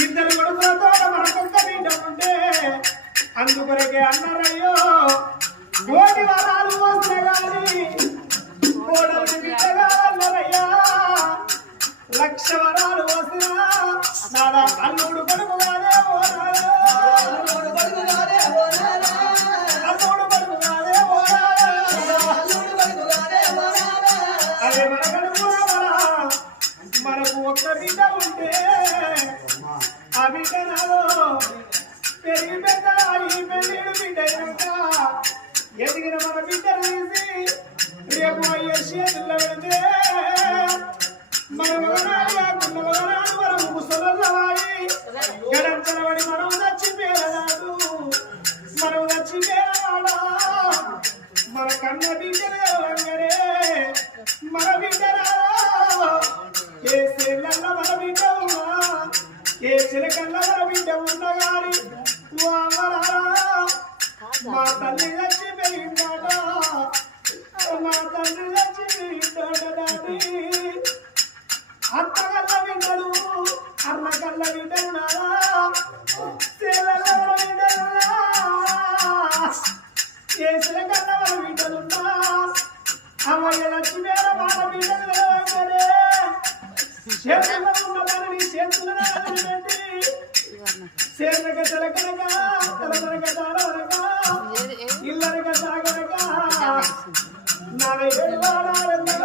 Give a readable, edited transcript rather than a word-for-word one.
ఇద్దరు కొడుకులతో మనకొక్క బిడ్డ ఉంటే అందుకొరకే అన్నారయ్యో కోటి వరాలు వస్తే గాని కోడలు బిడ్డగా అన్నారయ్యా లక్ష వరాలు వసినా నాడా అల్లుడు కొడుకుగానే అల్లుడు కొడుకుగానే అదే మన కడుపురా మనకు ఒక్క బిడ్డ ఉంటే ఆ బిడ్డ నాలో పెరిగి పెద్ద ఈ పెళ్ళిడు బిడ్డ ఎదిగిన మన బిడ్డలు తీసి రేపు అయ్యే చేతుల్లో పెడితే మన ఒకనాడు కాకుండా ఒకనాడు మనం ముసలవాయి గడంతలబడి మనం చచ్చిపోయేనాడు మనం చచ్చిపోయేవాడా మన కన్న బిడ్డలే వంగరే మన బిడ్డరా ఏ చెల్లెల్ల మన బిడ్డ ఉన్నా ఏ చిలకల్ల మన బిడ్డ ఉన్నా గాని మా తల్లి చచ్చిపోయిందాట మా తల్లి చచ్చిపోయిందాట అత్తగల్ల బిడ్డలు అన్నగల్ల బిడ్డలు చెల్లెల్ల బిడ్డలున్నా ఏ చిలకల్ల మన బిడ్డలున్నా అమ్మయ్య లక్ష్మీర మన బిడ్డలు చేతుల్లో ఉన్న పని చేతుల్లో పెట్టి చేరక తెలకనక తలకనక తాళనక ఇల్లనక సాగనక నలభై ఏడు వాడాలెల్లా